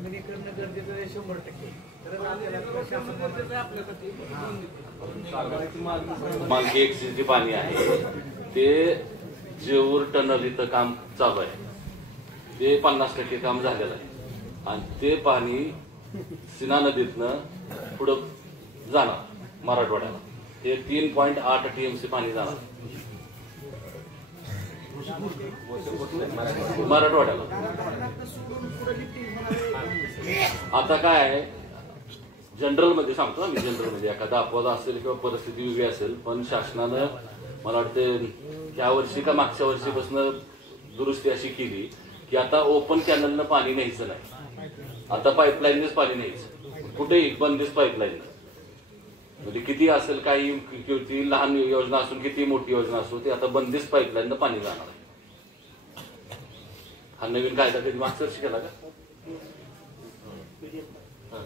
संगणकीकरण गरजेचं आहे 100%. मालकी एक्सचे पाणी आहे ते जेऊर टनल इथं काम चालू आहे, ते 50% काम झालेलं आहे आणि ते पाणी सिना नदीतनं पुढं जाणार मराठवाड्याला. ते 3.8 TMC पाणी जाणार मराठवाड्याला. आता काय आहे, जनरल मध्ये सांगतो मी, जनरल मध्ये एखादा अपवाद असेल किंवा परिस्थिती वेगळी असेल, पण शासनानं मला वाटते या वर्षी का मागच्या वर्षीपासून दुरुस्ती अशी केली की आता ओपन कॅनलनं पाणी न्यायचं नाही, आता पाईपलाईननेच पाणी न्यायचं. कुठेही बंदिस्त पाईपलाईन, म्हणजे किती असेल, काही किती लहान योजना असून किती मोठी योजना असो, ते आता बंदिस्त पाईपलाईननं पाणी जाणार आहे. हा नवीन कायदा कधी मागच्या वर्षी केला का?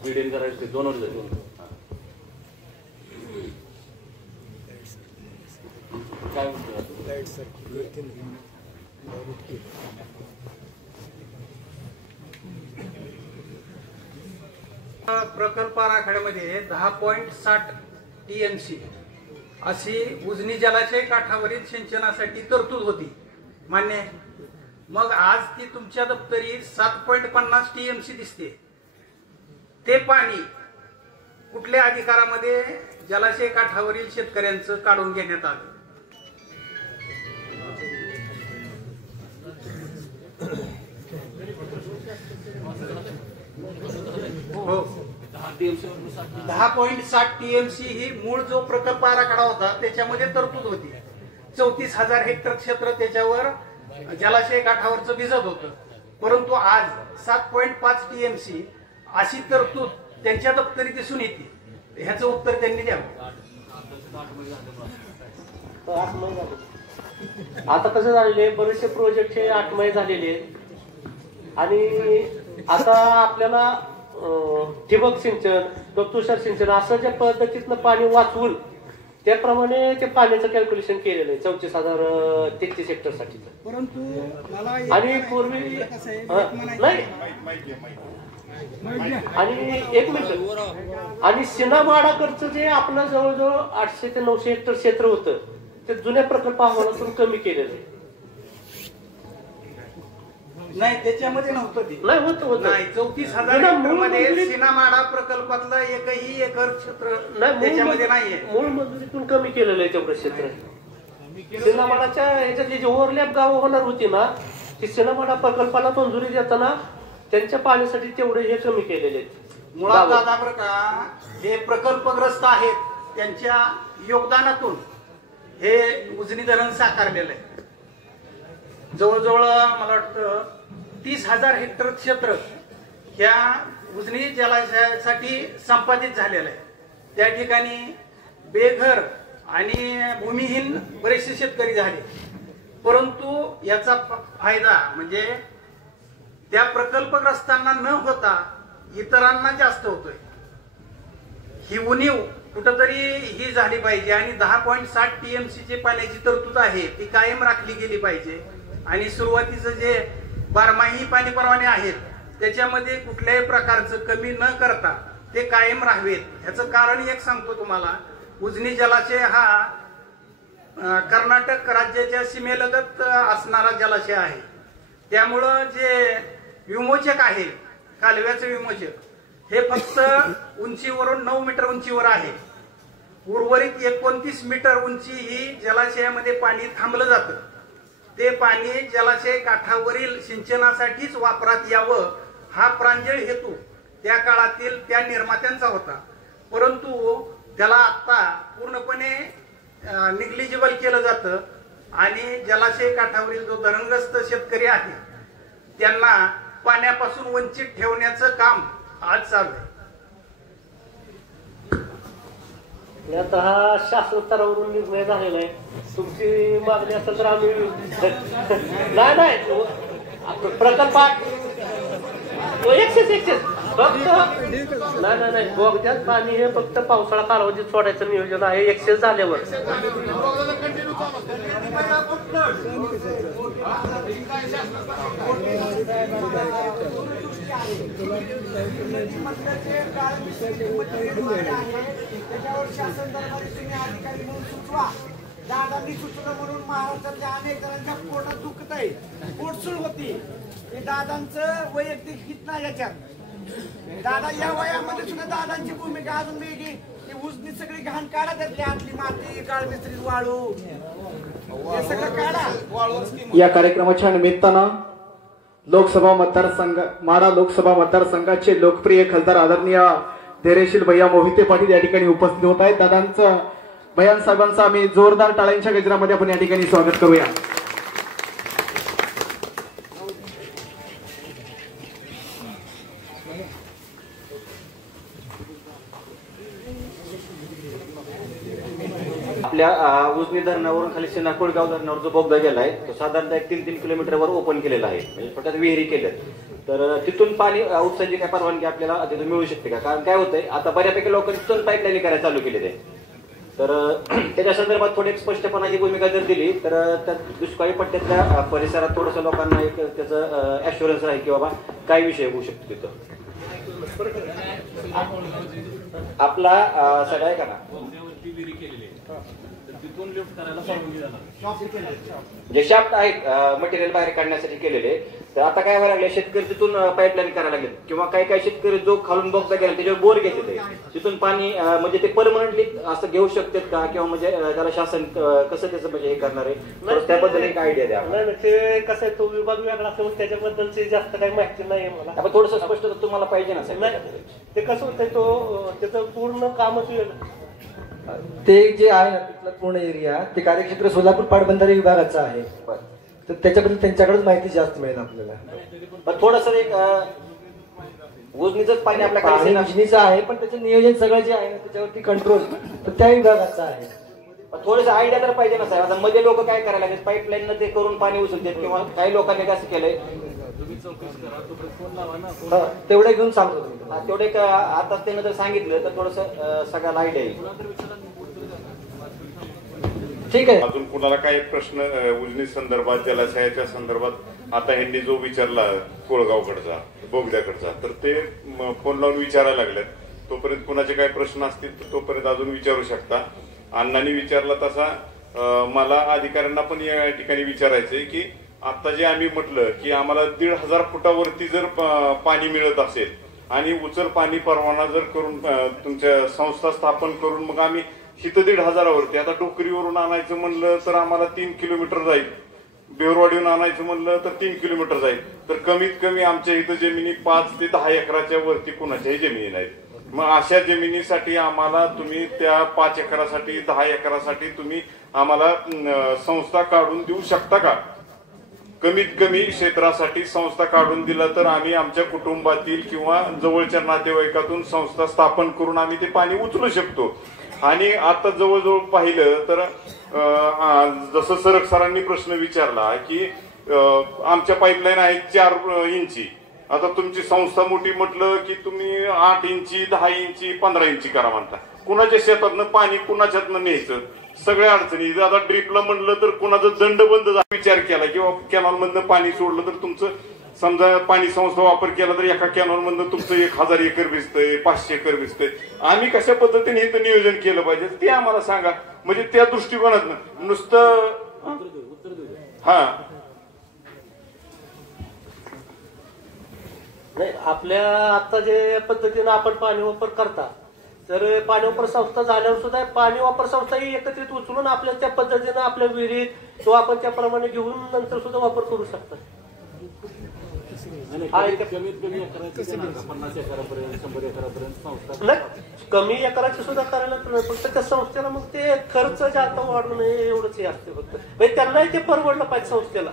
बीडीएन करायचं ते 2 वर्ष झाले. काय प्रकल्प आराखड्यामध्ये 10.60 TMC अशी उजनी जलाशय काठावरील सिंचनासाठी तरतूद होती, मान्य आहे. मग आज ती तुमच्या दप्तरी 7.50 TMC दिसते. ते पाणी कुठल्या अधिकारामध्ये जलाशय काठावरील शेतकऱ्यांचं काढून घेण्यात आलं? हो, 10.60 TMC ही मूळ जो प्रकल्प आराखडा होता त्याच्यामध्ये तरतूद होती. 34,000 हेक्टर क्षेत्र त्याच्यावर जलाशय काठावरचं भिजत होतं. परंतु आज 7.5 TMC अशी तरतूद त्यांच्या दप्तरी दिसून येते. ह्याचं उत्तर त्यांनी द्यावं. आता कसं झालेले, बरेचसे प्रोजेक्ट हे 8 महिने झालेले आणि आता आपल्याला ठिबक सिंचन, तुषार सिंचन असं ज्या पद्धतीनं पाणी वाचवून त्याप्रमाणे ते पाण्याचं कॅल्क्युलेशन केलेलं आहे 34,033 हेक्टर साठी. परंतु आणि पूर्वी नाही, आणि 1 मिनिट, आणि सिनामाडाकडचं जे आपलं जवळजवळ 800 ते 900 हेक्टर क्षेत्र होतं ते जुन्या प्रकल्प अहवालातून कमी केलेलं आहे. नाही, त्याच्यामध्ये नव्हतं ते. नाही, होतं नाही. 34,000 हेक्टर मध्ये सिनामाडा प्रकल्पातलं एकही एकर क्षेत्र त्याच्यामध्ये नाहीये. मूळ मंजुरीतून कमी केलेलं आहे तेवढं क्षेत्र. सिनामाडाच्या ह्याच्यात जी ओव्हरलॅप गावं होणार होती ना, ती सिनामाडा प्रकल्पाला मंजुरी देताना त्यांच्या पाण्यासाठी तेवढे हे कमी केलेले आहेत. मुळात दादा बरं का, हे प्रकल्पग्रस्त आहेत त्यांच्या योगदानातून हे उजनी धरण साकारलेलं आहे. जवळजवळ मला वाटतं 30,000 हेक्टर क्षेत्र ह्या उजनी जलाशयासाठी संपादित झालेलं आहे. त्या ठिकाणी बेघर आणि भूमिहीन बरेचसे शेतकरी झाले. परंतु याचा फायदा म्हणजे त्या प्रकल्पग्रस्तांना न होता इतरांना जास्त होतोय. ही उणीव कुठंतरी ही झाली पाहिजे आणि 10.60 TMC पाण्याची तरतूद आहे ती कायम राखली गेली पाहिजे. आणि सुरुवातीचं जे 12माही पाणी परवाने आहेत त्याच्यामध्ये कुठल्याही प्रकारचं कमी न करता ते कायम राहावेत. ह्याचं कारण एक सांगतो तुम्हाला, उजनी जलाशय हा कर्नाटक राज्याच्या सीमेलगत असणारा जलाशय आहे. त्यामुळं जे विमोचक आहे, कालव्याचं विमोचक, हे फक्त उंचीवरून 9 मीटर उंचीवर आहे. उर्वरित 29 मीटर उंची ही जलाशयामध्ये पाणी थांबलं जातं. ते पाणी जलाशय काठावरील सिंचनासाठीच वापरात यावं हा प्रांजळ हेतू त्या काळातील त्या निर्मात्यांचा होता. परंतु त्याला आता पूर्णपणे निग्लिजिबल केलं जातं आणि जलाशय काठावरील जो धरणग्रस्त शेतकरी आहे त्यांना पाण्यापासून वंचित ठेवण्याचं काम आज चालू आहे. आता हा शासन स्तरावरून निर्णय झालेला आहे. तुमची मागणी असेल तर आम्ही नाही प्रकल्प फक्त नाही बोगद्यात पाणी हे फक्त पावसाळा कालावधीत सोडायचं नियोजन आहे. एक्सेस झाल्यावर त्याच्यावर शासन दरबारी तुम्ही अधिकारी म्हणून सुचवा. दादांनी सुचवलं म्हणून महाराष्ट्रातल्या अनेक जणांच्या पोटात दुखत आहे, पोटसूळ होती. हे दादांचं वैयक्तिक हित नाही याच्यात. दादा या वयामध्ये सुद्धा दादांची भूमिका अजून वेगळी. ती उजनी सगळी घाण काढा, त्यातली आतली माती, काळमिस्त्री, वाळू हे सगळं काढा. या कार्यक्रमाच्या निमित्तानं लोकसभा मतदारसंघ माढा लोकसभा मतदारसंघाचे लोकप्रिय खासदार आदरणीय धैर्यशील भैया मोहिते पाटील या ठिकाणी उपस्थित होत आहेत. दादांचं भैया साहेबांचं आम्ही जोरदार टाळ्यांच्या गजरामध्ये आपण या ठिकाणी स्वागत करूया. आपल्या उजनी धरणावरून खाली सेनाकोळगाव धरणावर जो बोगदा गेलाय तो साधारणतः 3-3 किलोमीटरवर ओपन केलेला आहे, म्हणजे फक्त विहिरी केल्यात. तर तिथून पाणी उपसाची काय परवानगी आपल्याला तिथून मिळू शकते का? कारण काय होतंय, आता बऱ्यापैकी लोकांनी तिथून पाईपलाईन करायला चालू केलेले आहे. तर त्याच्या संदर्भात थोडी स्पष्टपणाची भूमिका जर दिली तर त्या दुष्काळी पट्ट्यातल्या परिसरात थोडंसं लोकांना एक त्याचं ऍश्युरन्स राहील की बाबा काय विषय होऊ शकतो तिथं. आपला सगळं आहे का ना, तिथून लिफ्ट करायला परवानगी देणार. जे शाफ्ट आहेत मटेरियल बाहेर काढण्यासाठी केलेले. तर आता काय व्हायला लागले, शेतकरी तिथून पाईपलाईन करायला लागले किंवा काही काही शेतकरी जो खालून बोगदा गेला त्याच्यावर बोर घेते तिथून पाणी, म्हणजे ते परमनंटली असं घेऊ शकतात का, किंवा म्हणजे त्याला शासन कसं त्याचं म्हणजे हे करणार आहे, त्याबद्दल एक आयडिया द्या. नाही ते कसं आहे, तो विभाग वेगळा असल्यामुळे त्याच्याबद्दलची जास्त काही माहिती नाही मला. आपण थोडंसं स्पष्ट तुम्हाला पाहिजे ना साहेब. ते कसं होतंय, तो त्याचं पूर्ण कामच वेगळं. ते जे आहे ना तिथलं पूर्ण एरिया ते कार्यक्षेत्र सोलापूर पाटबंधारे विभागाचं आहे. तर त्याच्याबद्दल त्यांच्याकडेच माहिती जास्त मिळेल आपल्याला. पण थोडस एक उजनीचंच पाणी आपल्याकडे उजनीचं आहे, पण त्याचं नियोजन सगळं जे आहे ना त्याच्यावरती कंट्रोल तर त्या विभागाचं आहे. थोडंसं आयडिया तर पाहिजे ना साहेब. आता मध्ये लोक काय करायला लागले, पाईपलाईन ते करून पाणी उचलतात किंवा काही लोकांनी कसं केलंय, तेवढे घेऊन सांगतो तुम्ही. तेवढे आता त्यानं जर सांगितलं तर थोडस सगळ्याला आयडिया येईल. ठीक आहे. अजून कुणाला काही प्रश्न उजनी संदर्भात, जलाशयाच्या संदर्भात आता ह्यांनी जो विचारला कोळगावकडचा बोगद्याकडचा, तर ते फोन लावून विचारायला लागलेत. तोपर्यंत कुणाचे काही प्रश्न असतील तर तोपर्यंत अजून विचारू शकता. अण्णांनी विचारला तसा मला अधिकाऱ्यांना पण या ठिकाणी विचारायचंय की आता जे आम्ही म्हटलं की आम्हाला 1,500 फुटावरती जर पाणी मिळत असेल आणि उचल पाणी परवाना जर करून तुमच्या संस्था स्थापन करून मग आम्ही हिथं 1,500वरती, आता डोकरीवरून आणायचं म्हणलं तर आम्हाला 3 किलोमीटर जाईल, बेवरवाडीहून आणायचं म्हणलं तर 3 किलोमीटर जाईल. तर कमीत कमी आमच्या इथं जमिनी 5 ते 10 एकराच्या वरती कुणाच्याही जमिनी नाहीत. मग अशा जमिनीसाठी आम्हाला तुम्ही त्या 5 एकरासाठी 10 एकरासाठी तुम्ही आम्हाला संस्था काढून देऊ शकता का? कमीत कमी क्षेत्रासाठी संस्था काढून दिला तर आम्ही आमच्या कुटुंबातील किंवा जवळच्या नातेवाईकातून संस्था स्थापन करून आम्ही ते पाणी उचलू शकतो. आणि आता जवळजवळ पाहिलं तर जसं सरक सरांनी प्रश्न विचारला की आमच्या पाईपलाईन आहेत 4 इंची, आता तुमची संस्था मोठी म्हटलं की तुम्ही 8 इंची 10 इंची 15 इंची करा म्हणता. कुणाच्या शेतातनं पाणी कुणाच्यातनं न्यायचं, सगळ्या अडचणी. आता ड्रीपला म्हणलं तर कुणाचा दंड बंद विचार केला किंवा कॅनॉल मधनं पाणी सोडलं तर तुमचं समजा पाणी संस्था वापर केला तर एका कॅनॉल मधनं तुमचं 1,000 एकर भिजतंय, 500 एकर भिजतंय. आम्ही कशा पद्धतीने इथं नियोजन केलं पाहिजे ते आम्हाला सांगा. म्हणजे त्या दृष्टिकोनातनं नुसतं नाही, आपल्या आता जे पद्धतीनं आपण पाणी वापर करता, तर पाणी वापर संस्था झाल्यावर सुद्धा पाणी वापर संस्था ही एकत्रित उचलून आपल्या त्या पद्धतीनं आपल्या विहिरीत किंवा आपण त्याप्रमाणे घेऊन नंतर सुद्धा वापर करू शकता. कमीत कमी 50 एकरापर्यंत 100 एकरापर्यंत संस्था नाही, कमी एकराची सुद्धा करायला फक्त त्या संस्थेला मग ते खर्च जास्त वाढू नये एवढंच हे असते. फक्त म्हणजे त्यांनाही ते परवडलं पाहिजे संस्थेला.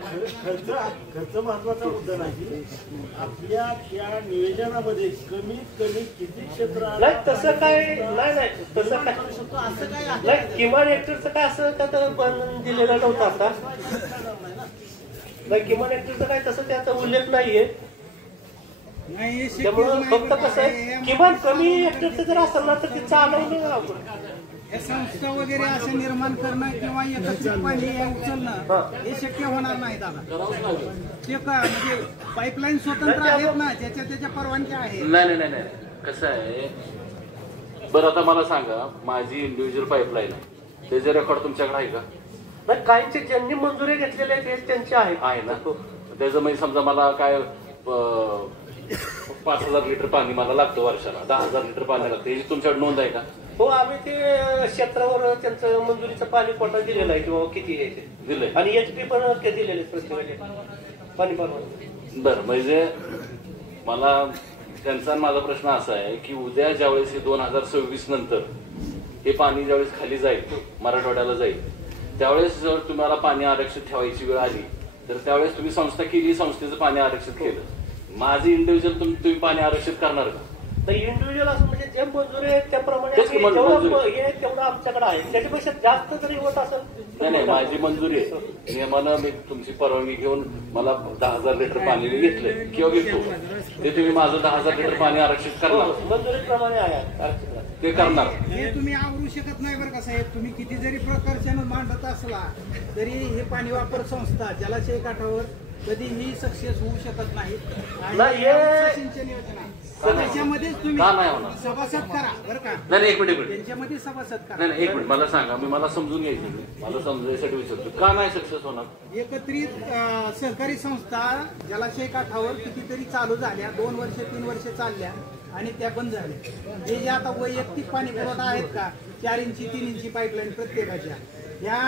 खर्च महत्वाचा मुद्दा नाही. आपल्या त्या नियोजनामध्ये कमीत कमी किती क्षेत्र नाही तसं काय नाही तसं काय असं काय आहे नाही. किमान हेक्टरचं काय असं का तर बंद दिलेलं नव्हतं आता. नाही, किमान हेक्टरचं काय तसं त्याचा उल्लेख नाहीये. त्यामुळं फक्त कसं आहे, किमान कमी हेक्टरचं जर असेल ना तर ते चालवणं अवघड. हे संस्था वगैरे असे निर्माण करणं किंवा एकत्रित पाणी हे उचलणं हे शक्य होणार नाही दादा. ते म्हणजे पाईपलाईन स्वतंत्र आहेत ना, त्याच्या परवानग्या आहेत. नाही कसं आहे, बरं आता मला सांगा, माझी इंडिव्हिज्युअल पाईपलाईन आहे, त्याचे रेकॉर्ड तुमच्याकडे आहे का? नाही, काहींचे ज्यांनी मंजुरी घेतलेले आहेत त्यांचे आहे ना. त्याचं म्हणजे समजा मला काय 5,000 लिटर पाणी मला लागतं वर्षाला, 10,000 लिटर पाणी लागतं, त्याची तुमच्याकडे नोंद आहे का? हो, आम्ही ते क्षेत्रावर त्यांचं मंजुरीचं पाणी कोटा दिलेलं आहे किंवा किती आहे ते दिलंय, आणि HP पण ते दिलेले प्रत्येकाने पाणी परवानगी. बरं, म्हणजे मला त्यांचा माझा प्रश्न असा आहे की उद्या ज्यावेळेस 2026 नंतर हे पाणी ज्यावेळेस खाली जाईल, मराठवाड्याला जाईल, त्यावेळेस जर तुम्हाला पाणी आरक्षित ठेवायची वेळ आली तर त्यावेळेस तुम्ही संस्था केली, संस्थेचं पाणी आरक्षित केलं, माझी इंडिव्हिज्युअल तुम्ही पाणी आरक्षित करणार का? तर इंडिव्हिज्युअल असं म्हणजे जे मंजुरी आहे त्याप्रमाणे तेवढं आमच्याकडे आहे, त्याच्यापेक्षा जास्त जरी होत असेल. नाही, माझी मंजुरी आहे, नियमानं मी तुमची परवानगी घेऊन मला 10,000 लिटर पाणी घेतलंय किंवा घेतो, ते तुम्ही माझं 10,000 लिटर पाणी आरक्षित करणार? मंजुरीप्रमाणे आहे ते करणार. हे तुम्ही आवरू शकत नाही बरं का साहेब. तुम्ही किती जरी प्रकर्षानं मांडत असला तरी हे पाणी वापर संस्था जलाशय काठावर कधीही सक्सेस होऊ शकत नाही. सिंचन योजना त्याच्यामध्येच तुम्ही सभासद करा बरं का. नाही, एक मिनिट, त्यांच्यामध्ये सभासद करा. नाही, एक मिनिट, मला सांगा, मला समजून घ्यायचं, मला समजायसाठी विचारतो, का नाही सक्सेस होणार? एकत्रित सहकारी संस्था जलाशय काठावर कितीतरी चालू झाल्या, 2 वर्ष 3 वर्ष चालल्या आणि त्या बंद झाल्या. जे आता वैयक्तिक पाणी पुरवठा आहेत का, 4 इंची 3 इंची पाईपलाईन प्रत्येकाच्या, या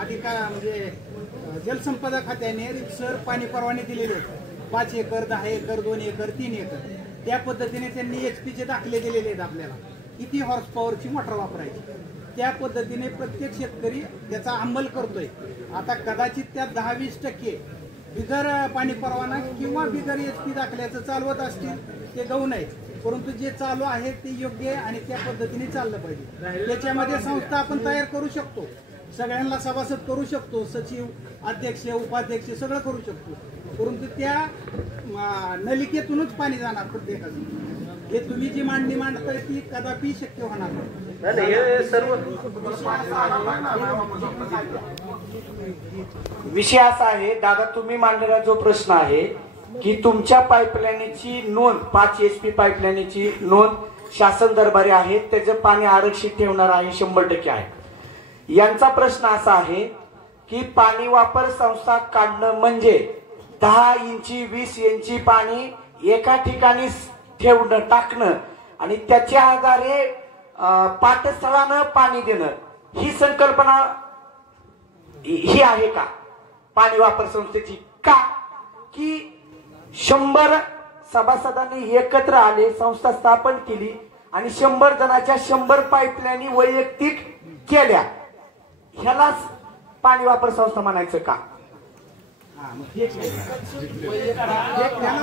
अधिकार म्हणजे जलसंपदा खात्याने सर पाणी परवाने दिलेले आहेत. 5 एकर 10 एकर 2 एकर 3 एकर त्या पद्धतीने त्यांनी HPचे दाखले दिलेले आहेत आपल्याला, किती हॉर्स पॉवरची मोटर वापरायची. त्या पद्धतीने प्रत्येक शेतकरी त्याचा अंमल करतोय. आता कदाचित त्यात 10-20% बिगर पाणी परवाना किंवा बिगर HP दाखल्याचं चालवत असतील, ते गौण आहे. परंतु जे चालू आहे ते योग्य आहे आणि त्या पद्धतीने चाललं पाहिजे. त्याच्यामध्ये संस्था आपण तयार करू शकतो, सगळ्यांना सभासद करू शकतो, सचिव, अध्यक्ष, उपाध्यक्ष सगळं करू शकतो. परंतु त्या नलिकेतूनच पाणी जाणार प्रत्येकाचं. हे तुम्ही जी मांडणी मांडताय ती कदापि शक्य होणार नाही. हे सर्व विषय असा आहे दादा, तुम्ही मांडलेला जो प्रश्न आहे की तुमच्या पाईपलाईनची नोंद, 5 HP पाईपलाईनची नोंद शासन दरबारी आहे, त्याचं पाणी आरक्षित ठेवणार आहे 100% आहे. यांचा प्रश्न असा आहे की पाणी वापर संस्था काढणं म्हणजे 10 इंची 20 इंची पाणी एका ठिकाणी ठेवणं, टाकणं आणि त्याच्या आधारे पाठस्थळानं पाणी देणं, ही संकल्पना ही आहे का पाणी वापर संस्थेची? का की 100 सभासदांनी एकत्र आले, संस्था स्थापन केली आणि 100 जणांच्या 100 पाईपलाईनी वैयक्तिक केल्या, ह्यालाच पाणी वापर संस्था म्हणायचं का?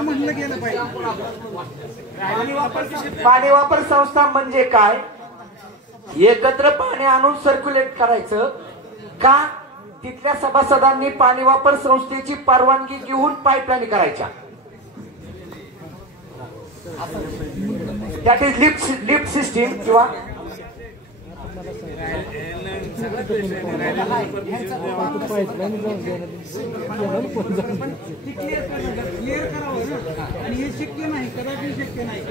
म्हणलं गेलं पाहिजे. पाणी वापर संस्था म्हणजे काय? एकत्र पाणी आणून सर्क्युलेट करायचं का तिथल्या सभासदांनी पाणी वापर संस्थेची परवानगी घेऊन पाईपलाईन करायच्या? दॅट इज लिफ्ट सिस्टीम किंवा क्लिअर करावं आणि हे शक्य नाही, कदापि शक्य नाही.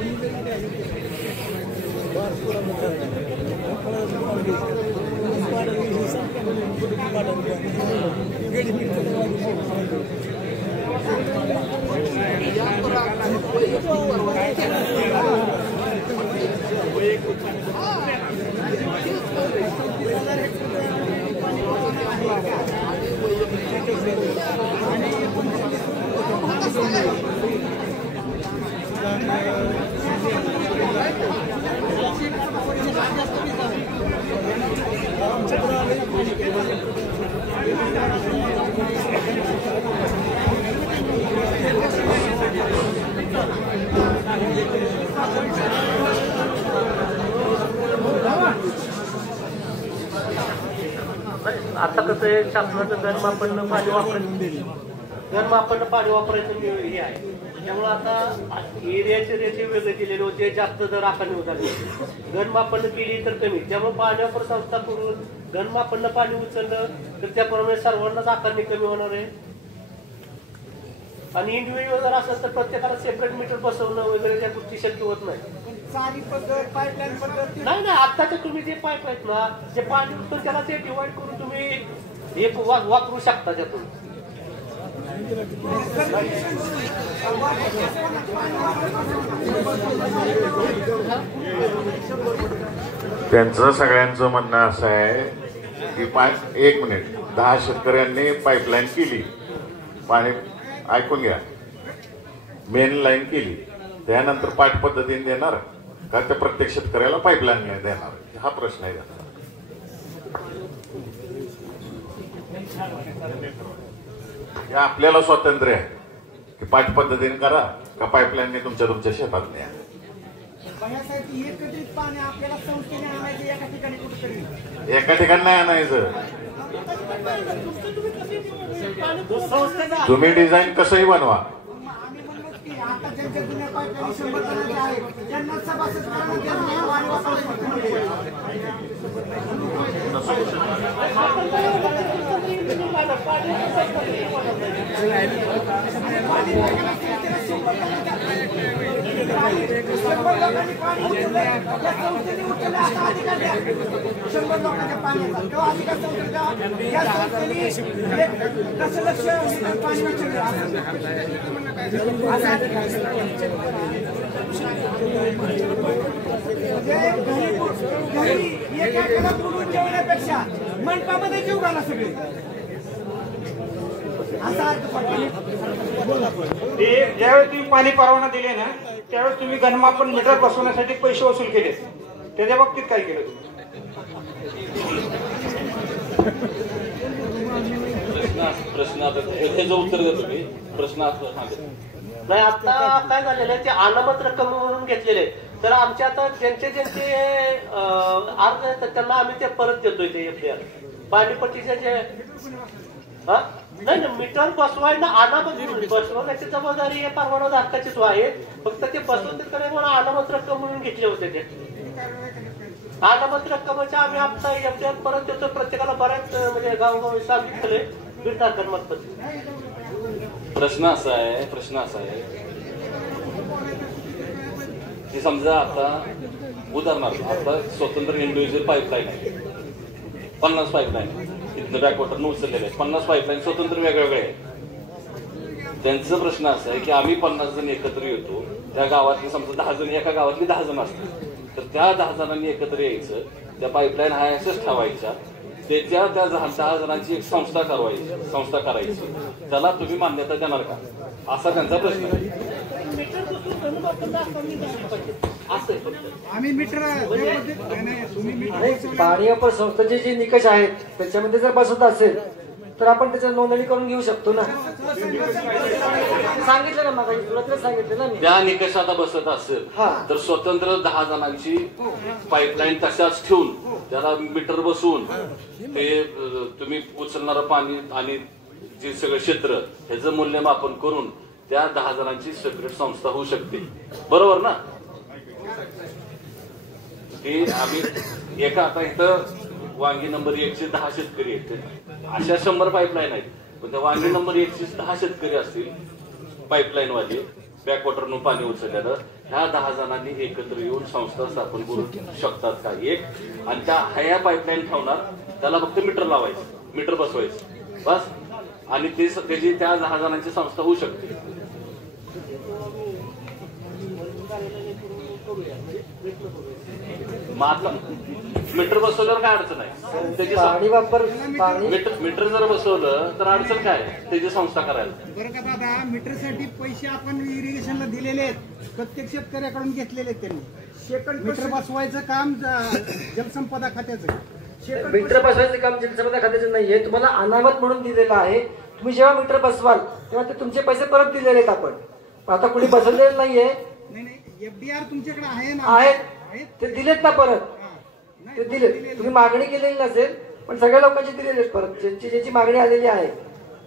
आता कसं आहे, शासनाचं धर्म आपण पाणी वापरून घनमापन पाणी वापरायचं हे आहे. त्यामुळे आता एरियाचे रेटे वेगळे दिलेले होते, जास्त दर आकारणी झाली. घनमापन केली तर कमी, त्यामुळे पाणी वापर संस्था करून घनमापन पाणी उचललं तर त्याप्रमाणे सर्वांनाच आकारणी कमी होणार आहे. आणि इंडिव्हिज्युअल जर असेल तर प्रत्येकाला सेपरेट मीटर बसवणं वगैरे त्या गोष्टी शक्य होत नाही. सारी पद्धत पाईपलाईन पद्धत नाही आताचे तुम्ही जे पाईप आहेत ना, जे पाणी उठतं त्याला ते डिवाइड करून तुम्ही एक वापरू शकता त्यातून. त्यांचं सगळ्यांचं म्हणणं असं आहे की 1 मिनिट 10 शेतकऱ्यांनी पाईपलाईन केली, पाणी ऐकून घ्या, मेन लाईन केली, त्यानंतर पाठ पद्धतीने देणार का त्या प्रत्येक शेतकऱ्याला पाईपलाईन नाही देणार, हा प्रश्न आहे. आपल्याला स्वातंत्र्य आहे की पाठ पद्धतीने करा का पाईपलाईनने तुमच्या शेतात न्या. एकत्रित पाणी आपल्याला संस्थेने आणायचं एका ठिकाणी कुठेतरी, एका ठिकाणी नाही आणायचं. तुम्ही डिझाईन कसंही बनवा. आम्ही म्हणलो की आता ज्यांच्या जुन्या पाईपलाईन 100 जणांच्या आहेत त्यांना सभासद करणं त्यांना पाणी जेवण्यापेक्षा मंडपामध्ये जेव घाला सगळे असा अर्थ ते ज्यावेळेस तुम्ही पाणी परवाना दिले ना त्यावेळेस तुम्ही घनमापन मीटर बसवण्यासाठी पैसे वसूल केले, त्याच्या बाबतीत काय केलं तुम्ही? प्रश्न आता ह्याचं उत्तर देतो मी. प्रश्न नाही, आता काय झालेलं आहे ते अनामत रक्कम म्हणून घेतलेले, तर आमच्या आता ज्यांचे अर्ज आहेत त्यांना आम्ही ते परत देतोय. ते FDR पाणीपट्टीचे जे नाही मीटर बसवायला अनामत बसवण्याची जबाबदारी हे परवाना धारकाचीच आहे. फक्त ते बसवून तिकडे मला अनामत रक्कम म्हणून घेतले होते. ते अनामत रक्कमच्या आम्ही आता FDR परत देतो प्रत्येकाला. बऱ्याच म्हणजे गावोगावी सांगितले बीड धारकांमार्फत. प्रश्न असा आहे की समजा आता उदाहरणार्थ आता स्वतंत्र इंडिव्हिज्युअल पाईपलाईन आहे, 50 पाईपलाईन इथनं बॅकवॉटरनं उचललेले आहेत, 50 पाईपलाईन स्वतंत्र वेगवेगळे आहेत. त्यांचा प्रश्न असा आहे की आम्ही 50 जण एकत्र येतो, त्या गावातले समजा 10 जण, एका गावातली 10 जण असतात, तर त्या 10 जणांनी एकत्र यायचं, त्या पाईपलाईन आहे असंच ठेवायच्या, त्याच्या त्या 10 जणांची एक संस्था करायची, त्याला तुम्ही मान्यता देणार का, असा त्यांचा प्रश्न आहे. आम्ही मीटर पाणी वापर संस्थेचे जे निकष आहेत त्याच्यामध्ये जर बसत असेल तर आपण त्याची नोंदणी करून घेऊ शकतो ना. सांगितलं ना मग तुला सांगितलं ना मी. त्या निकषात बसत असेल तर स्वतंत्र 10 जणांची पाईपलाईन तशाच ठेवून त्याला मीटर बसवून ते तुम्ही उचलणारं पाणी आणि जे सगळं क्षेत्र ह्याचं मूल्यमापन करून त्या 10 जणांची सेपरेट संस्था होऊ शकते, बरोबर ना. की आम्ही एका आता इथं वांगी नंबर 1चे 10 शेतकरी आहेत, अशा 100 पाईपलाईन आहेत, पण त्या वांगी नंबर 1चे 10 शेतकरी असतील पाईपलाईन वाले बॅकवॉटरनं पाणी उचलल्यानं, ह्या 10 जणांनी एकत्र येऊन संस्था स्थापन करू शकतात का एक, आणि त्या ह्या पाईपलाईन ठेवणार त्याला फक्त मीटर लावायचं, मीटर बसवायचं बस, आणि त्याची त्या 10 जणांची संस्था होऊ शकते. मीटर बसवल्यावर काय अडचण आहे, त्याची पाणी वापर मीटर जर बसवलं तर अडचण काय त्याची संस्था करायला. बरं का दादा, मीटरसाठी पैसे आपण इरिगेशनला दिलेले आहेत, प्रत्येक शेतकऱ्याकडून घेतलेले आहेत त्यांनी. सेकंड मीटर बसवायचं काम जलसंपदा खात्याचं. मीटर बसवायचं काम जलसंपदा खात्याचं नाहीये, तुम्हाला अनामत म्हणून दिलेलं आहे. तुम्ही जेव्हा मीटर बसवाल तेव्हा ते तुमचे पैसे परत दिलेले आहेत. आपण आता कुणी बसवलेलं नाहीये. FDR तुमच्याकडे आहे ना, आहेत ते दिलेत ना परत, ते दिले. तुम्ही मागणी केलेली नसेल पण सगळ्या लोकांची दिलेली आहेत परत, ज्यांची मागणी आलेली आहे.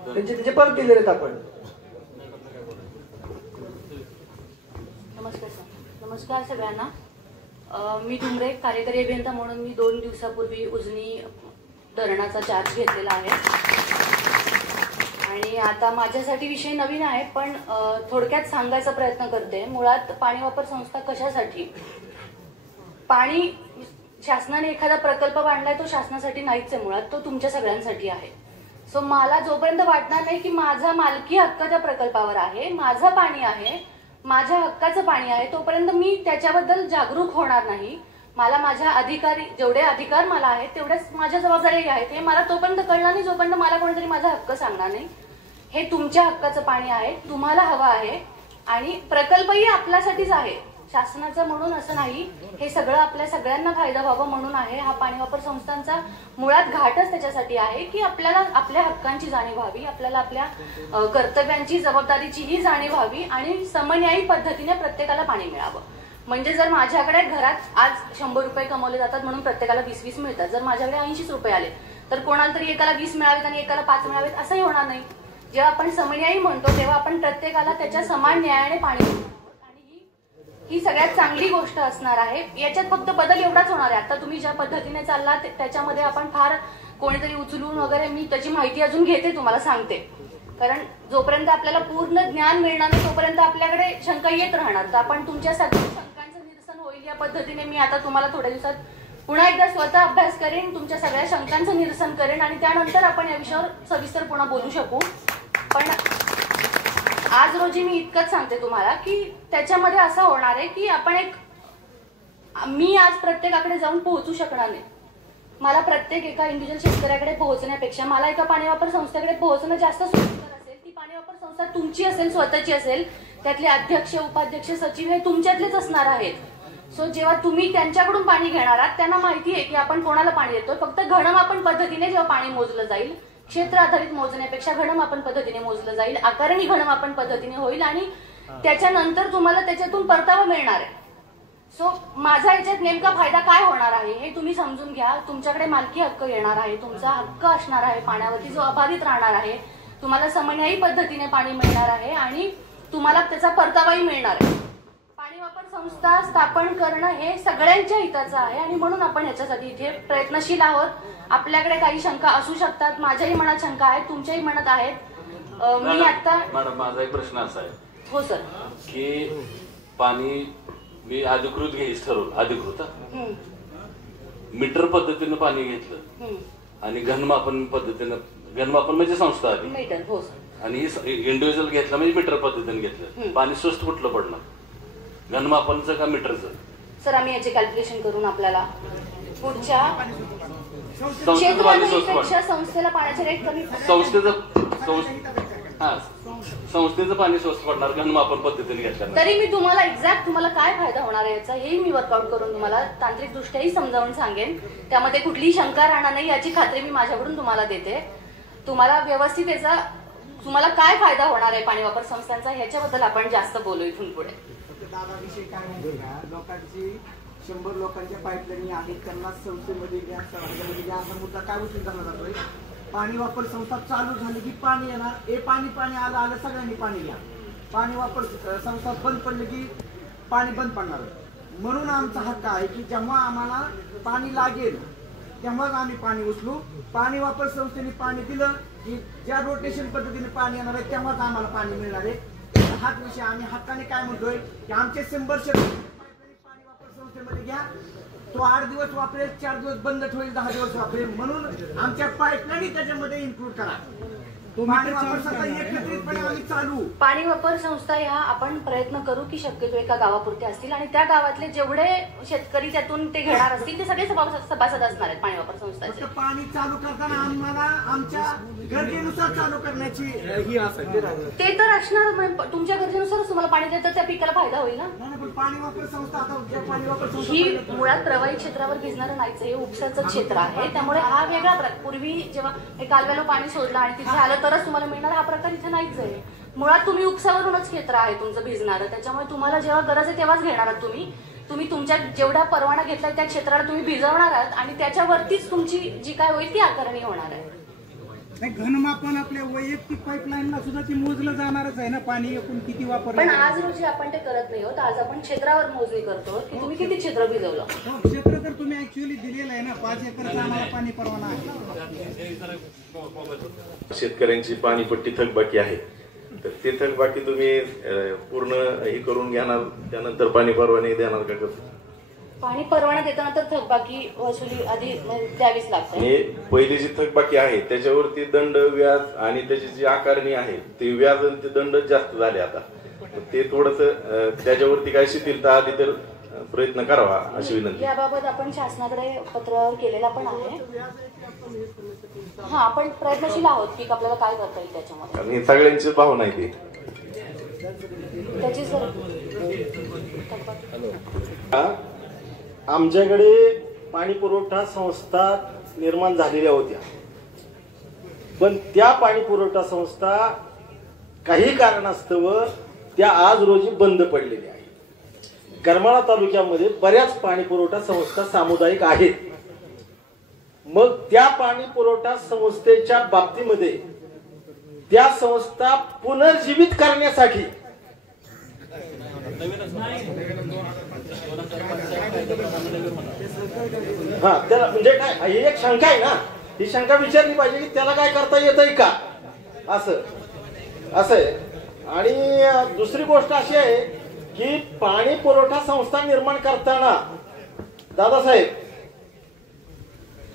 त्यांचे परत दिलेले आहेत आपण. नमस्कार सर. नमस्कार सगळ्यांना. मी धुमरे, कार्यकारी अभियंता म्हणून मी 2 दिवसापूर्वी उजनी धरणाचा चार्ज घेतलेला आहे आणि आता माझ्यासाठी विषय नवीन आहे, पण थोडक्यात सांगायचा प्रयत्न करते. मुळात पाणी वापर संस्था कशासाठी, पाणी शासनाने एखादा प्रकल्प बांधलाय तो शासनासाठी नाहीच आहे, मुळात तो तुमच्या सगळ्यांसाठी आहे. सो मला जोपर्यंत वाटणार नाही की माझा मालकी हक्क त्या प्रकल्पावर आहे, माझं पाणी आहे, माझ्या हक्काचं पाणी आहे, तोपर्यंत मी त्याच्याबद्दल जागरूक होणार नाही. मला माझ्या अधिकारी जेवढे अधिकार मला आहेत तेवढ्याच माझ्या जबाबदारी आहेत, हे मला तोपर्यंत कळणार नाही जोपर्यंत मला कोणीतरी माझा हक्क सांगणार नाही. हे तुमच्या हक्काचं पाणी आहे, तुम्हाला हवं आहे आणि प्रकल्पही आपल्यासाठीच आहे, शासनाचं म्हणून असं नाही. हे सगळं आपल्या सगळ्यांना फायदा व्हावा म्हणून आहे. हा पाणी वापर संस्थांचा मुळात घाटच त्याच्यासाठी आहे की आपल्याला आपल्या हक्कांची जाणीव व्हावी, आपल्याला आपल्या कर्तव्यांची जबाबदारीचीही जाणीव व्हावी आणि समन्यायी पद्धतीने प्रत्येकाला पाणी मिळावं. म्हणजे जर माझ्याकडे घरात आज 100 रुपये कमवले जातात म्हणून प्रत्येकाला 20-20 मिळतात, जर माझ्याकडे 80 रुपये आले तर कोणाला तरी एकाला 20 मिळावेत आणि एकाला 5 मिळावेत असंही होणार नाही. जेव्हा आपण समन्यायी म्हणतो तेव्हा आपण प्रत्येकाला त्याच्या समान न्यायाने पाणी देतो आणि ही सगळ्यात चांगली गोष्ट असणार आहे. याच्यात फक्त बदल एवढाच होणार आहे. आता तुम्ही ज्या पद्धतीने चालला त्याच्यामध्ये आपण फार कोणीतरी उचलून वगैरे, मी त्याची माहिती अजून घेते, तुम्हाला सांगते, कारण जोपर्यंत आपल्याला पूर्ण ज्ञान मिळणार नाही तोपर्यंत आपल्याकडे शंका येत राहणार. तर आपण तुमच्या सगळ्या शंकांचं निरसन होईल या पद्धतीने मी आता तुम्हाला थोड्या दिवसात पुन्हा एकदा स्वतः अभ्यास करेन, तुमच्या सगळ्या शंकांचं निरसन करेन आणि त्यानंतर आपण या विषयावर सविस्तर पुन्हा बोलू शकू. पण आज रोजी मी इतकंच सांगते तुम्हाला की त्याच्यामध्ये असं होणार आहे की मी आज प्रत्येकाकडे जाऊन पोहोचू शकणार नाही. मला प्रत्येक एका इंडिव्हिज्युअल शेतकऱ्याकडे पोहोचण्यापेक्षा मला एका पाणी वापर संस्थेकडे पोहोचणं जास्त सोयीस्कर असेल. ती पाणी वापर संस्था तुमची असेल, स्वतःची असेल, त्यातले अध्यक्ष, उपाध्यक्ष, सचिव हे तुमच्यातलेच असणार आहेत. सो जेव्हा तुम्ही त्यांच्याकडून पाणी घेणार आहात त्यांना माहिती आहे की आपण कोणाला पाणी देतोय. फक्त घनमापन पद्धतीने जेव्हा पाणी मोजलं जाईल, क्षेत्र आधारित मोजण्यापेक्षा घनमापन पद्धतीने मोजलं जाईल, आकारणी घनमापन पद्धतीने होईल आणि त्याच्यानंतर तुम्हाला त्याच्यातून परतावा मिळणार आहे. सो माझा याच्यात नेमका फायदा काय होणार आहे हे तुम्ही समजून घ्या. तुमच्याकडे मालकी हक्क येणार आहे, तुमचा हक्क असणार आहे पाण्यावरती जो अबाधित राहणार आहे, तुम्हाला समन्यायी पद्धतीने पाणी मिळणार आहे आणि तुम्हाला त्याचा परतावाही मिळणार आहे. पाणी वापर संस्था स्थापन करणं हे सगळ्यांच्या हिताचं आहे आणि म्हणून आपण याच्यासाठी इथे प्रयत्नशील आहोत. आपल्याकडे काही शंका असू शकतात, माझ्याही मनात शंका आहेत, तुमच्याही मनात आहेत. मी आता मॅडम माझा एक प्रश्न असा आहे. हो सर. की पाणी मी अधिकृत घ्यायच ठरवलं, अधिकृत मीटर पद्धतीनं पाणी घेतलं आणि घनमापन पद्धतीनं, घनमापन म्हणजे संस्था आली मीटर, हो सर, आणि इंडिव्हिज्युअल घेतलं म्हणजे मीटर पद्धतीने घेतलं. पाणी स्वस्त कुठलं पडणार, घनमापनचं का मीटरचं? सर आम्ही याचे कॅल्क्युलेशन करून आपल्याला पुढच्या संस्थेला पाण्याचे रेट कमी, संस्थेचं पाणी स्वस्त पडणार घनमापन पद्धतीने घेतलं. तरी मी तुम्हाला एक्झॅक्ट तुम्हाला काय फायदा होणार आहे याचा हेही मी वर्कआउट करून तुम्हाला तांत्रिक दृष्ट्याही समजावून सांगेन. त्यामध्ये कुठलीही शंका राहणार नाही याची खात्री मी माझ्याकडून तुम्हाला देते. तुम्हाला व्यवस्थित याचा तुम्हाला काय फायदा होणार आहे पाणी वापर संस्थांचा ह्याच्याबद्दल आपण जास्त बोलू इथून पुढे. दादा विषय काय माहिती का, लोकांची 100 लोकांच्या पाईपलाईन आहेत, त्यांना संस्थेमध्ये घ्या, समाजामध्ये घ्या असा मुद्दा काय उचलून धरला जातोय. पाणी वापर संस्था चालू झाली की पाणी येणार, हे पाणी आलं सगळ्यांनी पाणी घ्या. पाणी वापर संस्था बंद पडली की पाणी बंद पडणार. म्हणून आमचा हक्क आहे की जेव्हा आम्हाला पाणी लागेल तेव्हाच आम्ही पाणी उचलू. पाणी वापर संस्थेने पाणी दिलं की ज्या रोटेशन पद्धतीने पाणी येणार आहे तेव्हाच आम्हाला पाणी मिळणार आहे. हाच विषय आम्ही हक्काने काय म्हणतोय की आमचे 100 पाणी वापर संस्थेमध्ये घ्या. तो 8 दिवस वापरेल, 4 दिवस बंद ठेवेल, 10 दिवस वापरेल, म्हणून आमच्या पाईपलाईन त्याच्यामध्ये इन्क्लूड करा. पाणी वापर संस्था एकत्रितपणे आम्ही चालू. पाणी वापर संस्था ह्या आपण प्रयत्न करू की शक्यतो एका गावापुरते असतील आणि त्या गावातले जेवढे शेतकरी त्यातून ते घेणार असतील ते सगळे सभासद असणार आहेत पाणी वापर संस्थाचे. पाणी चालू करताना आम्हाला आमच्या गरजेनुसार चालू करण्याची ही असेल. ते तर असणार, तुमच्या गरजेनुसारच तुम्हाला पाणी देतात, त्या पिकाला फायदा होईल ना. पाणी वापर संस्था आता पाणी वापर संस्था ही मुळात प्रवाही क्षेत्रावर भिजणारं नाहीच, हे उपसाचं क्षेत्र आहे. त्यामुळे हा वेगळा पूर्वी जेव्हा हे कालव्याला पाणी सोडलं आणि तिथे आलं तरच तुम्हाला मिळणार हा प्रकार इथे नाहीच आहे. मुळात तुम्ही उपसावरूनच क्षेत्र आहे तुमचं भिजणारं, त्याच्यामुळे तुम्हाला जेव्हा गरज आहे तेव्हाच घेणार आहात. तुम्ही तुमच्या जेवढा परवाना घेतलाय त्या क्षेत्राला तुम्ही भिजवणार आहात आणि त्याच्यावरतीच तुमची जी काय होईल ती आकारणी होणार आहे. नाही, घनमापन आपल्या वैयक्तिक पाईपलाईनला सुद्धा ती मोजलं जाणारच आहे ना, पाणी एकूण किती पण वापरलं. आज रोजी आपण ते करत नाही होत. आज आपण क्षेत्रावर मोजणी करतो की तुम्ही किती क्षेत्र भिजवलं. क्षेत्र तर तुम्ही ऍक्च्युअली दिलेलं आहे ना, 5 एकरचा आम्हाला पाणी परवाना आहे. शेतकऱ्यांची पाणीपट्टी थकबाकी आहे, तर ते थकबाकी तुम्ही पूर्ण हे करून घेणार, त्यानंतर पाणी परवाने देणार का? कसं पाणी परवाना देताना तर थकबाकी वसुली आधी द्यावीच लागते. आणि पहिली जी थकबाकी आहे त्याच्यावरती दंड, व्याज आणि त्याची जी आकारणी आहे ते व्याज आणि ते दंड जास्त झाले आता. ते थोडस त्याच्यावरती काय शिथिलता आधी तर प्रयत्न करावा अशी विनंती. याबाबत आपण शासनाकडे पत्र केलेला पण आहे. हा, आपण प्रयत्नशील आहोत की आपल्याला काय करता येईल त्याच्यामध्ये. आणि सगळ्यांची भावना आहे ती त्याची जर आमच्याकडे पाणी पुरवठा संस्था निर्माण झालेल्या होत्या, पण त्या पाणी पुरवठा संस्था काही कारणास्तव त्या आज रोजी बंद पडलेल्या आहेत. करमाळा तालुक्यामध्ये बऱ्याच पाणी पुरवठा संस्था सामुदायिक आहेत. मग त्या पाणी पुरवठा संस्थेच्या बाबतीमध्ये त्या संस्था पुनर्जीवित करण्यासाठी हा, त्याला म्हणजे काय, ही एक शंका आहे ना, ही शंका विचारली पाहिजे की त्याला काय करता येतंय का, असं आहे. आणि दुसरी गोष्ट अशी आहे की पाणी पुरवठा संस्था निर्माण करताना दादासाहेब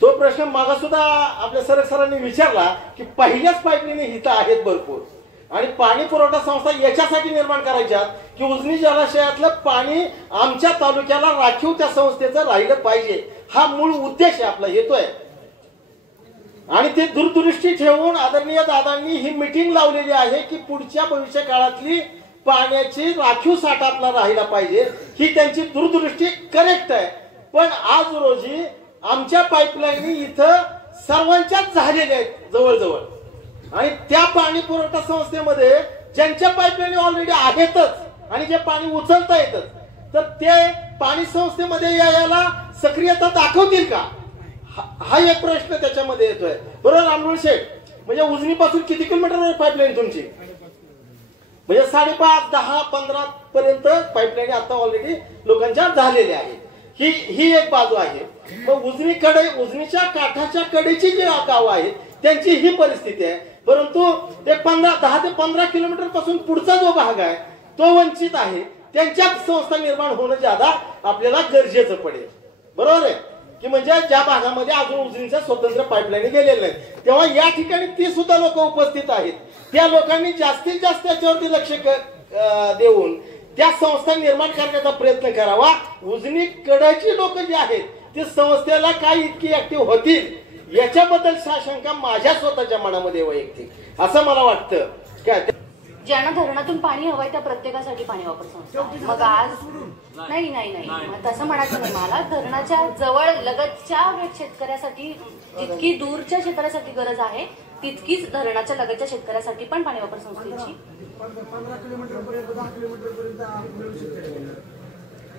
तो प्रश्न मागा सुद्धा आपल्या सरांनी विचारला की पहिल्याच पाईपलाईन इथं आहेत भरपूर, आणि पाणी पुरवठा संस्था याच्यासाठी निर्माण करायच्या की उजनी जलाशयातलं पाणी आमच्या तालुक्याला राखीव त्या संस्थेचं राहिलं पाहिजे, हा मूळ उद्देश आहे आपला, येतोय. आणि ते दूरदृष्टी ठेवून आदरणीय दादांनी ही मीटिंग लावलेली आहे की पुढच्या भविष्य काळातली पाण्याची राखीव साठा आपला राहिला पाहिजे, ही त्यांची दूरदृष्टी करेक्ट आहे. पण आज रोजी आमच्या पाईपलाईनी इथं सर्वांच्याच झालेल्या आहेत जवळजवळ, आणि त्या पाणी पुरवठा संस्थेमध्ये ज्यांच्या पाईपलाईन ऑलरेडी आहेतच आणि जे पाणी उचलता येतच, तर ते पाणी संस्थेमध्ये यायला सक्रियता दाखवतील का, हा एक प्रश्न त्याच्यामध्ये येतोय. बरोबर रामरुळ शेठ, म्हणजे उजनीपासून किती किलोमीटर पाईपलाईन तुमची? म्हणजे 5.5, 10, 15 पर्यंत पाईपलाईन आता ऑलरेडी लोकांच्या झालेल्या आहेत. ही एक बाजू आहे. मग उजनीच्या काठाच्या कडेची जी गावं आहेत त्यांची ही परिस्थिती आहे. परंतु ते 10 ते 15 किलोमीटर पासून पुढचा जो भाग आहे तो वंचित आहे, त्यांच्यात संस्था निर्माण होणं ज्यादा आपल्याला गरजेचं पडेल. बरोबर आहे की म्हणजे ज्या भागामध्ये अजून उजनीच्या स्वतंत्र पाईपलाईन गेलेल्या नाहीत, तेव्हा या ठिकाणी ती सुद्धा लोक उपस्थित आहेत. त्या लोकांनी जास्तीत जास्त त्याच्यावरती लक्ष देऊन त्या संस्था निर्माण करण्याचा प्रयत्न करावा. उजनी कडाची लोक जी आहेत ती संस्थेला काय इतकी ऍक्टिव्ह होतील याच्याबद्दल शंका माझ्या स्वतःच्या मनामध्ये वैयक्तिक असं मला वाटतं. काय ज्यांना धरणातून पाणी हवंय त्या प्रत्येकासाठी पाणी वापर संस्था आहे. मग आज नाही तसं म्हणायचं नाही मला. धरणाच्या जवळ लगतच्या शेतकऱ्यासाठी जितकी दूरच्या शेतकऱ्यासाठी गरज आहे तितकीच धरणाच्या लगतच्या शेतकऱ्यासाठी पण पाणी वापर संस्थेची 15 किलोमीटर पर्यंत 10 किलोमीटर पर्यंत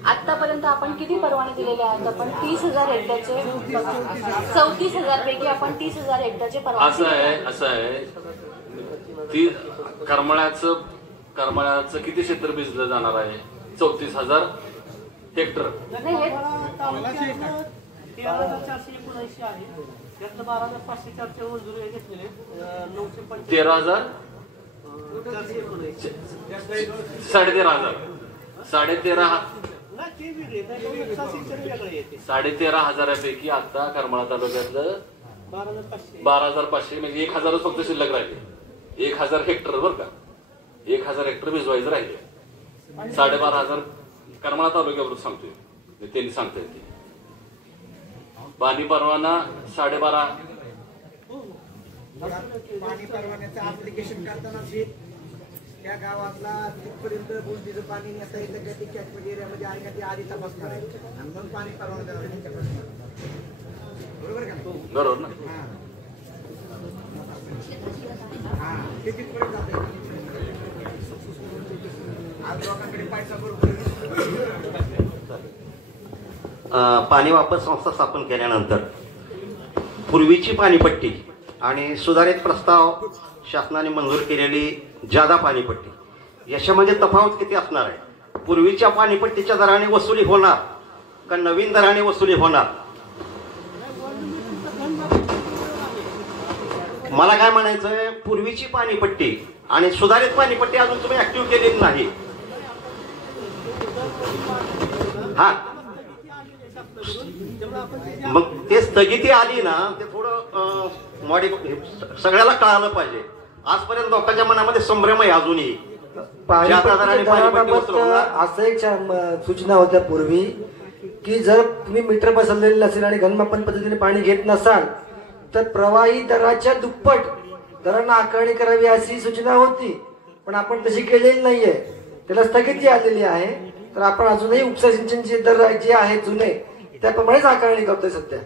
आतापर्यंत आपण किती परवाने दिलेले आहेत? आपण 30,000 हेक्टरचे 34,000 पैकी आपण 30,000 हेक्टरचे परवाने. असं आहे ती करमाळ्याचं किती क्षेत्र भिजलं जाणार आहे? 34,000 हेक्टर. नाही, हे 13,479 आहे. त्यातलं 12,504 मंजुरी घेतलेले 905. 13,000 13,500पैकी आता करमाळा तालुक्यातलं 12,500 म्हणजे 1,000 फक्त शिल्लक राहिले. 1,000 हेक्टर बरं का, 1,000 हेक्टर भिजवायचं राहिले. 12,500 करमाळा तालुक्याबरोबर सांगतोय, त्यांनी सांगता येते. पाणी परवाना 12.5. पाणी परवान्याचं ऍप्लिकेशन करताना त्या गावातला तिथपर्यंत बोलतीचं पाणी नेता येतं का, ते कॅचमेंट एरियामध्ये आहे का, ते आधी तपासणार आहे आणि मग पाणी परवाना देणार. बरोबर का? बरोबर ना. हा, ते तिथपर्यंत जाते. आज लोकांकडे पैसा बरोबर. पाणी वापर संस्था स्थापन केल्यानंतर पूर्वीची पाणीपट्टी आणि सुधारित प्रस्ताव शासनाने मंजूर केलेली जादा पाणीपट्टी याच्यामध्ये तफावत किती असणार आहे? पूर्वीच्या पाणीपट्टीच्या दराने वसुली होणार का नवीन दराने वसुली होणार? मला काय म्हणायचंय, पूर्वीची पाणीपट्टी आणि सुधारित पाणीपट्टी अजून तुम्ही ऍक्टिव्ह केलेली नाही. हा, मग ते स्थगिती आली ना, ते थोडं सगळ्याला कळालं पाहिजे. आजपर्यंत लोकांच्या मनामध्ये संभ्रम आहे अजूनही. असं एक सूचना होत्या पूर्वी की जर तुम्ही मीटर बसवलेले नसेल आणि घनमापन पद्धतीने पाणी घेत नसाल तर प्रवाही दराच्या दुप्पट दरांना आकारणी करावी अशी सूचना होती, पण आपण तशी केलेली नाहीये. त्याला स्थगिती आलेली आहे. तर आपण अजूनही उपसा सिंचनचे दर जे आहेत जुने त्याप्रमाणेच आकारणी करतोय सध्या.